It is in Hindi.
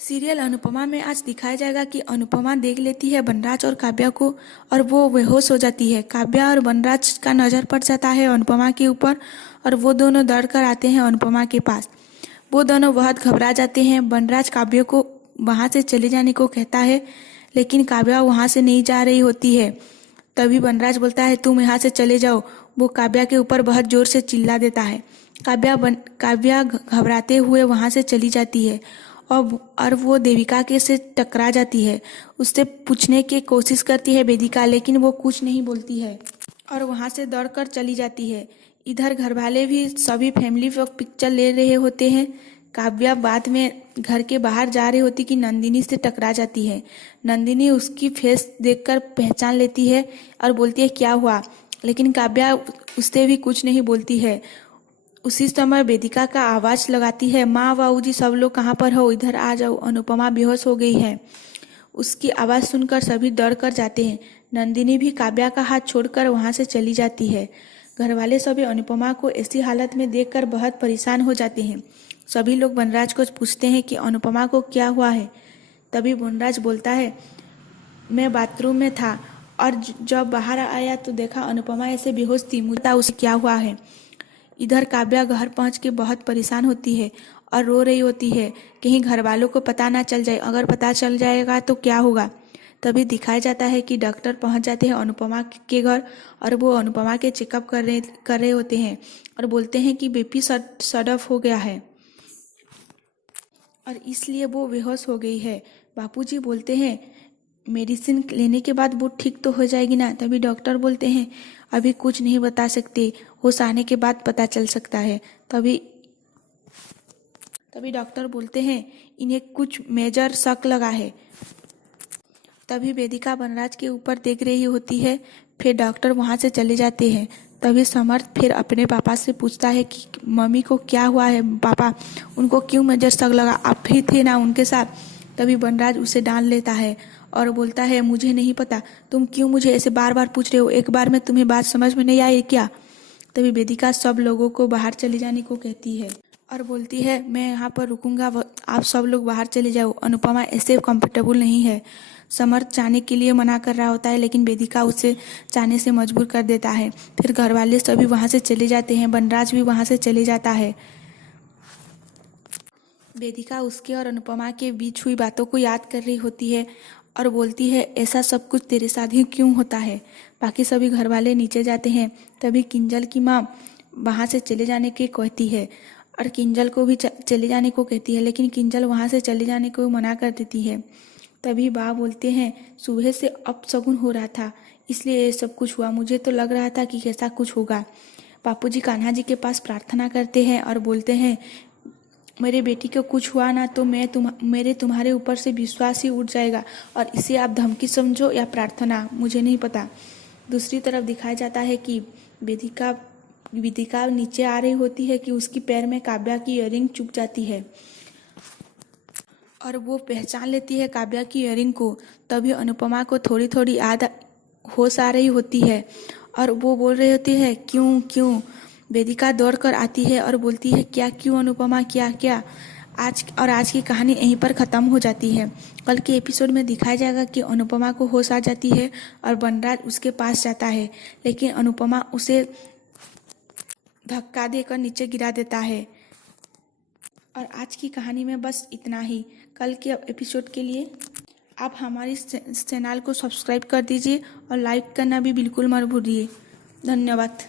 सीरियल अनुपमा में आज दिखाया जाएगा कि अनुपमा देख लेती है वनराज और काव्या को और वो बेहोश हो जाती है। काव्या और वनराज का नज़र पड़ जाता है अनुपमा के ऊपर और वो दोनों दौड़ कर आते हैं अनुपमा के पास। वो दोनों बहुत घबरा जाते हैं। वनराज काव्या को वहाँ से चले जाने को कहता है, लेकिन काव्या वहाँ से नहीं जा रही होती है। तभी वनराज बोलता है, तुम यहाँ से चले जाओ। वो काव्या के ऊपर बहुत जोर से चिल्ला देता है। काव्या घबराते हुए वहाँ से चली जाती है और वो देविका के से टकरा जाती है। उससे पूछने की कोशिश करती है वेदिका, लेकिन वो कुछ नहीं बोलती है और वहाँ से दौड़कर चली जाती है। इधर घर वाले भी सभी फैमिली पिक्चर ले रहे होते हैं। काव्या बाद में घर के बाहर जा रही होती कि नंदिनी से टकरा जाती है। नंदिनी उसकी फेस देखकर पहचान लेती है और बोलती है, क्या हुआ? लेकिन काव्या उससे भी कुछ नहीं बोलती है। उसी समय वेदिका का आवाज लगाती है, माँ बाबूजी सब लोग कहाँ पर हो, इधर आ जाओ, अनुपमा बेहोश हो गई है। उसकी आवाज सुनकर सभी डर कर जाते हैं। नंदिनी भी काव्या का हाथ छोड़कर वहां से चली जाती है। घरवाले सभी अनुपमा को ऐसी हालत में देखकर बहुत परेशान हो जाते हैं। सभी लोग वनराज को पूछते हैं कि अनुपमा को क्या हुआ है। तभी वनराज बोलता है, मैं बाथरूम में था और जब बाहर आया तो देखा अनुपमा ऐसे बेहोश थी, मुझे उसे क्या हुआ है। इधर काव्या घर पहुंच के बहुत परेशान होती है और रो रही होती है, कहीं घर वालों को पता ना चल जाए, अगर पता चल जाएगा तो क्या होगा। तभी दिखाया जाता है कि डॉक्टर पहुंच जाते हैं अनुपमा के घर और वो अनुपमा के चेकअप कर रहे होते हैं और बोलते हैं कि बीपी सड ऑफ हो गया है और इसलिए वो बेहोश हो गई है। बापूजी बोलते हैं, मेडिसिन लेने के बाद वो ठीक तो हो जाएगी ना। तभी डॉक्टर बोलते हैं, अभी कुछ नहीं बता सकते, होश आने के बाद पता चल सकता है। तभी डॉक्टर बोलते हैं, इन्हें कुछ मेजर शक लगा है। तभी वेदिका वनराज के ऊपर देख रही होती है। फिर डॉक्टर वहां से चले जाते हैं। तभी समर्थ फिर अपने पापा से पूछता है कि मम्मी को क्या हुआ है पापा, उनको क्यों मेजर शक लगा, आप ही थे ना उनके साथ। तभी वनराज उसे डांट लेता है और बोलता है, मुझे नहीं पता, तुम क्यों मुझे ऐसे बार बार पूछ रहे हो, एक बार में तुम्हें बात समझ में नहीं आई क्या। तभी वेदिका सब लोगों को बाहर चले जाने को कहती है और बोलती है, मैं यहाँ पर रुकूंगा, आप सब लोग बाहर चले जाओ, अनुपमा ऐसे कंफर्टेबल नहीं है। समर्थ जाने के लिए मना कर रहा होता है, लेकिन वेदिका उसे जाने से मजबूर कर देता है। फिर घर वाले सभी वहां से चले जाते हैं, वनराज भी वहां से चले जाता है। वेदिका उसके और अनुपमा के बीच हुई बातों को याद कर रही होती है और बोलती है, ऐसा सब कुछ तेरे साथ ही क्यों होता है। बाकी सभी घर वाले नीचे जाते हैं। तभी किंजल की माँ वहां से चले जाने की कहती है और किंजल को भी चले जाने को कहती है, लेकिन किंजल वहां से चले जाने को मना कर देती है। तभी बा बोलते हैं, सुबह से अपशगुन हो रहा था, इसलिए ये सब कुछ हुआ, मुझे तो लग रहा था कि कैसा कुछ होगा। बापूजी कान्हा जी के पास प्रार्थना करते हैं और बोलते हैं, मेरे बेटी को कुछ हुआ ना तो मेरे तुम्हारे ऊपर से विश्वास ही उठ जाएगा और इसे आप धमकी समझो या प्रार्थना, मुझे नहीं पता। दूसरी तरफ दिखाया जाता है कि वेदिका नीचे आ रही होती है कि उसकी पैर में काव्या की इयररिंग चुभ जाती है और वो पहचान लेती है काव्या की इयररिंग को। तभी अनुपमा को थोड़ी थोड़ी याद होश आ रही होती है और वो बोल रही होती है, क्यों क्यों। वेदिका दौड़ कर आती है और बोलती है, क्या क्यों अनुपमा, क्या क्या। आज की कहानी यहीं पर ख़त्म हो जाती है। कल के एपिसोड में दिखाया जाएगा कि अनुपमा को होश आ जाती है और वनराज उसके पास जाता है, लेकिन अनुपमा उसे धक्का देकर नीचे गिरा देता है। और आज की कहानी में बस इतना ही। कल के एपिसोड के लिए आप हमारी चैनल को सब्सक्राइब कर दीजिए और लाइक करना भी बिल्कुल मत भूलिए। धन्यवाद।